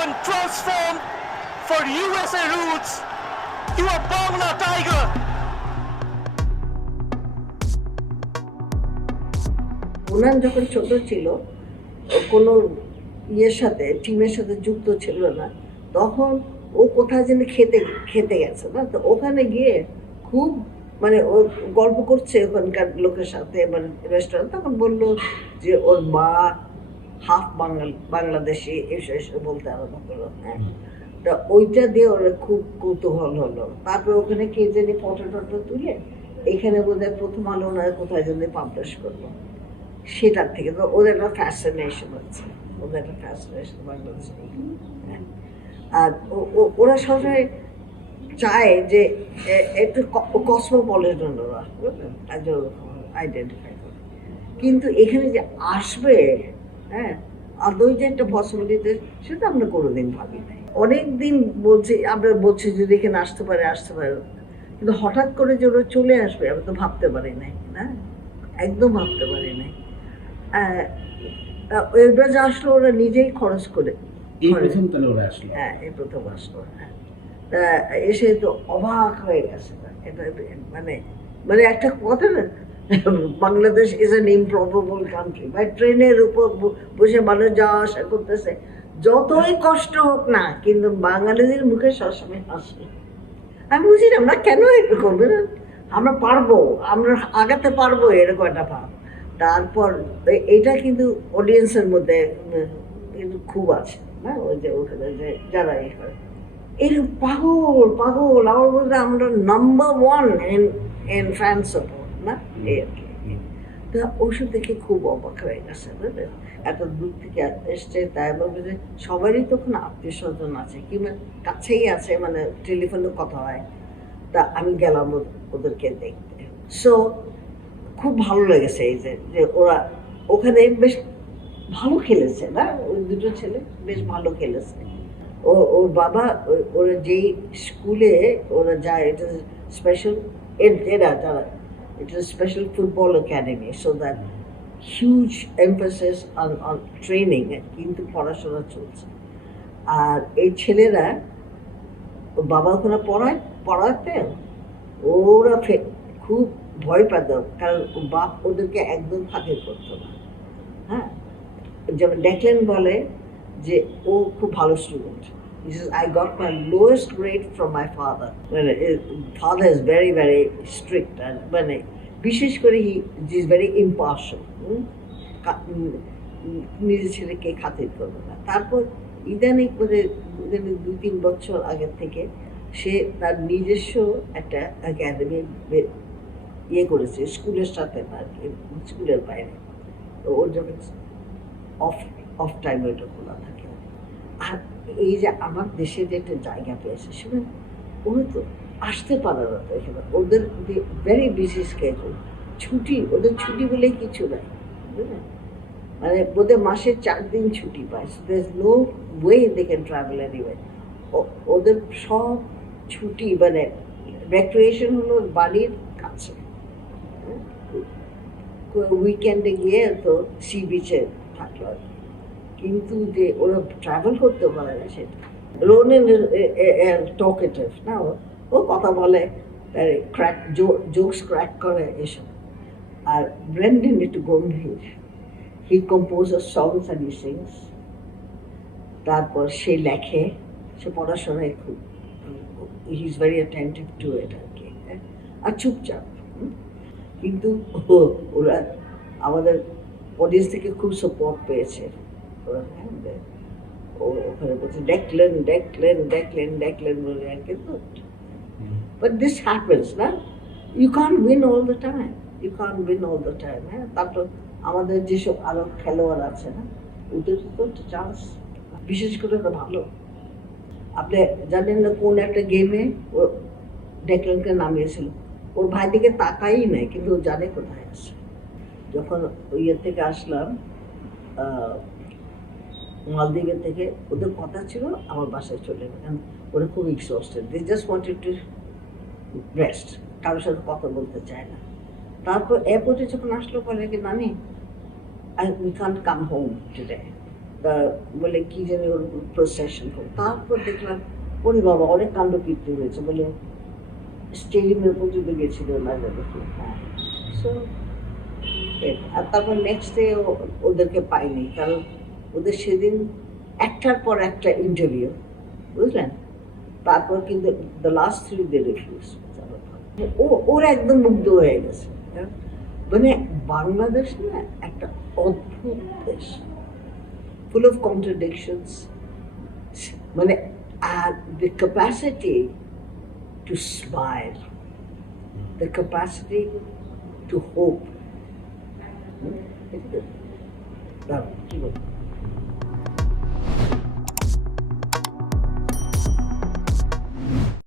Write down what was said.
been transformed for USA roots. You are Bangla Tiger. ওনার যখন ছোট ছিল কোনো টিমের সাথে যুক্ত ছিল না, তখন ও কোথায় যেন খেতে গেছে না, তো ওখানে গিয়ে খুব মানে ও গল্প করছে ওখানকার লোকের সাথে, মানে রেস্টুরেন্ট, তখন বললো যে ওর মা হাফ বাংলাদেশি, এসে বলতে আরম্ভ করলো। হ্যাঁ, তা ওইটা দিয়ে ওরা খুব কৌতূহল হলো। তারপরে ওখানে কে জানি ফটো টটো তুলে এখানে বোধহয় প্রথম আলো ওনারা কোথায় জানি পাবলিশ করলো। সেটার থেকে তো ওদের একটা ফ্যাসিনেশন হচ্ছে, বাংলাদেশে। আর ওরা সবসময় চায় যে একটু কসমোপলিটন, ওরা বুঝলেন, আইডেন্টিফাই করে। কিন্তু এখানে যে আসবে, হ্যাঁ, আদৌ যে একটা পসিবিলিটি, সেটা আমরা কোনোদিন ভাবি নাই। অনেকদিন আমরা বলছি যদি এখানে আসতে পারে, কিন্তু হঠাৎ করে যে ওরা চলে আসবে আমরা তো ভাবতে পারি নাই, না, একদম ভাবতে পারি নাই। এবার যে আসলো ওরা নিজেই খরচ করে, হ্যাঁ, এই প্রথম আসলো। হ্যাঁ, তা এসে তো অবাক হয়ে গেছে। এটা মানে মানে একটা কথা না, বাংলাদেশ ইজ অ্যান ইমপ্রবেবল কান্ট্রি। ভাই, ট্রেনের উপর বসে মানুষ যাওয়া আসা করতেছে, যতই কষ্ট হোক না, কিন্তু বাঙালিদের মুখে সবসময় হাসি। আমি বুঝি না আমরা কেন এরকম, আমরা পারবো, আমরা আগাতে পারবো, এরকম একটা ভাব। তারপর এটা কিন্তু অডিয়েন্সের মধ্যে কিন্তু খুব আছে না, ওই যে ওখানে যে যারা এ করে এরকম পাগল আমার বলতে আমরা নাম্বার 1 ইন ফ্যান সাপোর্ট, না, এই আর কি। তা ওষুধ দেখে খুব অবাক হয়ে গেছে, বুঝলেন, এত দূর থেকে এসছে। তাই বলবে যে সবারই তখন আত্মীয় স্বজন আছে, কিংবা কাছেই আছে, মানে টেলিফোনে কথা হয়। তা আমি গেলাম ওদেরকে দেখতে। সো খুব ভালো লেগেছে এই যে ওরা ওখানে বেশ ভালো খেলেছে, না, ওই দুটো ছেলে বেশ ভালো খেলেছে। ওর বাবা ওরা যেই স্কুলে ওরা যায়, এটা স্পেশাল, যারা এটা special football academy, so that huge emphasis on training, কিন্তু পড়াশোনা চলছে। আর এই ছেলেরা বাবা ওখানে পড়াতে ওরা খুব ভয় পেত, কারণ বাপ ওদেরকে একদম খাতির করতো না। হ্যাঁ, যেমন ডেকলেন বলে যে ও খুব ভালো student. He says, I got my lowest grade from my father. Father is very, very strict, and মানে বিশেষ করে he is very impartial. নিজের ছেলেকে খাতির করবে না। তারপর ইদানিং 2-3 বছর আগের থেকে সে তার নিজস্ব একটা একাডেমি করেছে, স্কুলের সাথে না, স্কুলের বাইরে। তো ওর যখন অফ টাইমে ওটা খোলা থাকে। আর এই যে আমার দেশে যে একটা জায়গা পেয়েছে, সেখানে ওরা তো আসতে পারে না, তো এখানে ওদের ভেরি বিজি স্কেজুল, ওদের ছুটি বলে কিছু নাই, বুঝলেন, মানে ওদের মাসে 4 দিন ছুটি পায়। There is no way they can travel anyway. ওদের সব ছুটি, মানে রেক্রিয়েশন হলো বাড়ির কাছে, উইকেন্ডে গিয়ে তো সি বিচে থাকলো। কিন্তু যে ওরা ট্রাভেল করতে পারে না, সেটা রোনেন টকেটিভ না, ও কথা বলে, জোকস ক্র্যাক করে এসব। আর ব্রেন্ডন একটু গম্ভীর, হি কম্পোজেস সংস অ্যান্ড হি সিংস। তারপর সে লেখে, সে পড়াশোনায় খুব, he is very attentive to it আর কি, আর চুপচাপ। কিন্তু ওরা আমাদের অডিয়েন্স থেকে খুব সাপোর্ট পেয়েছে। ওখানে বলছে ডেকলেন বলে আর কি। বাট দিস হ্যাপেন্স না, you can't win all the time, হ্যাঁ। তারপর আমাদের যেসব আরো খেলোয়াড় আছে না, ওদের তো একটা চান্স, বিশেষ করে ওরা ভালো। আপনি জানেন না কোন একটা গেমে ও ডেকলেনকে নামিয়েছিল, ওর ভাই দিকে তাকাই নাই, কিন্তু ও জানে কোথায় আছে। যখন ইয়ে থেকে আসলাম, মালদ্বীপের থেকে, ওদের কথা ছিল আমার বাসায় চলে গেলেন। ওরা খুব exhausted, they just wanted to rest, কারোর সাথে কথা বলতে চায় না। তারপর এয়ারপোর্টে যখন আসলো, বলে কি নানি, we can't come home today, তা বলে কি জানি ওর প্রসেশন করো, তারপর দেখলাম ওরে বাবা অনেক কাণ্ড কীর্তি হয়েছে, বলে স্টেডিয়ামের পর্যন্ত গেছিল না দেখে। হ্যাঁ, সো আর তারপর নেক্সট ডে ওদেরকে পাইনি, কারণ ওদের সেদিন একটার পর একটা ইন্টারভিউ, বুঝলেন, তারপর কিন্তু দ্য লাস্ট 3 ডে রিফিউজ। ওর একদম মুগ্ধ হয়ে গেছে। মানে বাংলাদেশ না একটা অদ্ভুত দেশ, ফুল অফ কন্ট্রাডিকশনস, মানে আর the capacity to smile, the capacity to hope. কি বলবো?